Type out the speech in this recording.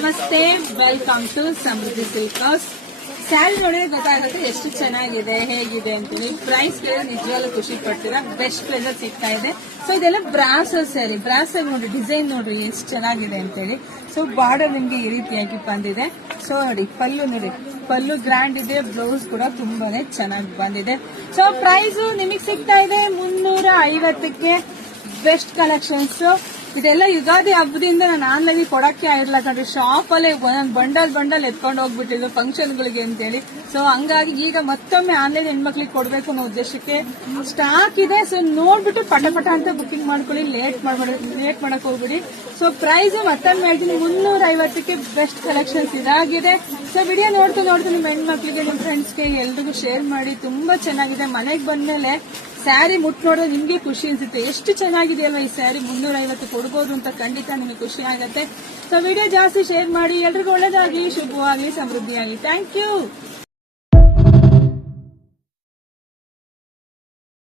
ನಮಸ್ತೆ, welcome to Samruddhi Silk House. Sari ನೋಡಿದ್ರೆ ಗೊತ್ತಾಗುತ್ತೆ ಎಷ್ಟು ಚೆನ್ನಾಗಿದೆ, ಹೇಗಿದೆ ಅಂತೇಳಿ. ಪ್ರೈಸ್ ಕೇಳಿದ್ರೆ ನಿಜವಾಗ್ಲೂ ಖುಷಿ ಪಡ್ತೀರಾ. ಬೆಸ್ಟ್ ಪ್ರೈಸ್ ಸಿಗ್ತಾ ಇದೆ. ಸೊ ಇದೆಲ್ಲ ಬ್ರಾಸ್ ಸ್ಯಾರಿ, ಬ್ರಾಸ್ ನೋಡಿ ಡಿಸೈನ್ ನೋಡ್ರಿ ಎಷ್ಟು ಚೆನ್ನಾಗಿದೆ ಅಂತೇಳಿ. ಸೊ ಬಾರ್ಡರ್ ನಿಮ್ಗೆ ಈ ರೀತಿಯಾಗಿ ಬಂದಿದೆ. ಸೊ ನೋಡಿ ಪಲ್ಲು ನೋಡಿ, ಪಲ್ಲು ಗ್ರ್ಯಾಂಡ್ ಇದೆ, ಬ್ಲೌಸ್ ಕೂಡ ತುಂಬಾನೇ ಚೆನ್ನಾಗಿ ಬಂದಿದೆ. ಸೊ ಪ್ರೈಸ್ ನಿಮಗೆ ಸಿಗ್ತಾ ಇದೆ 350ಕ್ಕೆ. ಬೆಸ್ಟ್ ಕಲೆಕ್ಷನ್ಸ್ ಇದೆಲ್ಲ ಯುಗಾದಿ ಹಬ್ಬದಿಂದ ನಾನು ಆನ್ಲೈನ್ ಕೊಡಕ್ಕೆ ಆಗಿರ್ಲ ಕಣ್ರಿ. ಶಾಪ್ ಅಲ್ಲೇ ಬಂಡಲ್ ಎತ್ಕೊಂಡು ಹೋಗ್ಬಿಟ್ಟಿದ್ರು ಫಂಕ್ಷನ್ ಗಳಿಗೆ ಅಂತೇಳಿ. ಸೊ ಹಂಗಾಗಿ ಈಗ ಮತ್ತೊಮ್ಮೆ ಆನ್ಲೈನ್ ಹೆಣ್ಮಕ್ಳಿಗೆ ಕೊಡ್ಬೇಕು ಅನ್ನೋ ಉದ್ದೇಶಕ್ಕೆ ಸ್ಟಾಕ್ ಇದೆ. ಸೊ ನೋಡ್ಬಿಟ್ಟು ಪಟ ಅಂತ ಬುಕಿಂಗ್ ಮಾಡ್ಕೊಳ್ಳಿ, ಲೇಟ್ ಮಾಡಕ್ ಹೋಗ್ಬಿಡಿ. ಸೊ ಪ್ರೈಸ್ ಮತ್ತೊಮ್ಮೆ ಹೇಳ್ತೀನಿ 350ಕ್ಕೆ ಬೆಸ್ಟ್ ಕಲೆಕ್ಷನ್ಸ್ ಇದಾಗಿದೆ. ಸೊ ವಿಡಿಯೋ ನೋಡ್ತಾ ನಿಮ್ಮ ಹೆಣ್ಮಕ್ಳಿಗೆ, ನಿಮ್ ಫ್ರೆಂಡ್ಸ್ಗೆ ಎಲ್ರಿಗೂ ಶೇರ್ ಮಾಡಿ. ತುಂಬಾ ಚೆನ್ನಾಗಿದೆ. ಮನೆಗೆ ಬಂದ್ಮೇಲೆ ಸ್ಯಾರಿ ಮುಟ್ ನೋಡಿದ್ರೆ ನಿಮ್ಗೆ ಖುಷಿ ಅನ್ಸುತ್ತೆ. ಎಷ್ಟು ಚೆನ್ನಾಗಿದೆ ಅಲ್ವಾ ಈ ಸ್ಯಾರಿ. 350 ಕೊಡ್ಬೋದು ಅಂತ ಖಂಡಿತ ನಿಮಗೆ ಖುಷಿ ಆಗುತ್ತೆ. ಸೊ ವಿಡಿಯೋ ಜಾಸ್ತಿ ಶೇರ್ ಮಾಡಿ. ಎಲ್ರಿಗೂ ಒಳ್ಳೇದಾಗಿ, ಶುಭವಾಗ್ಲಿ, ಸಮೃದ್ಧಿಯಾಗಿ. Thank you.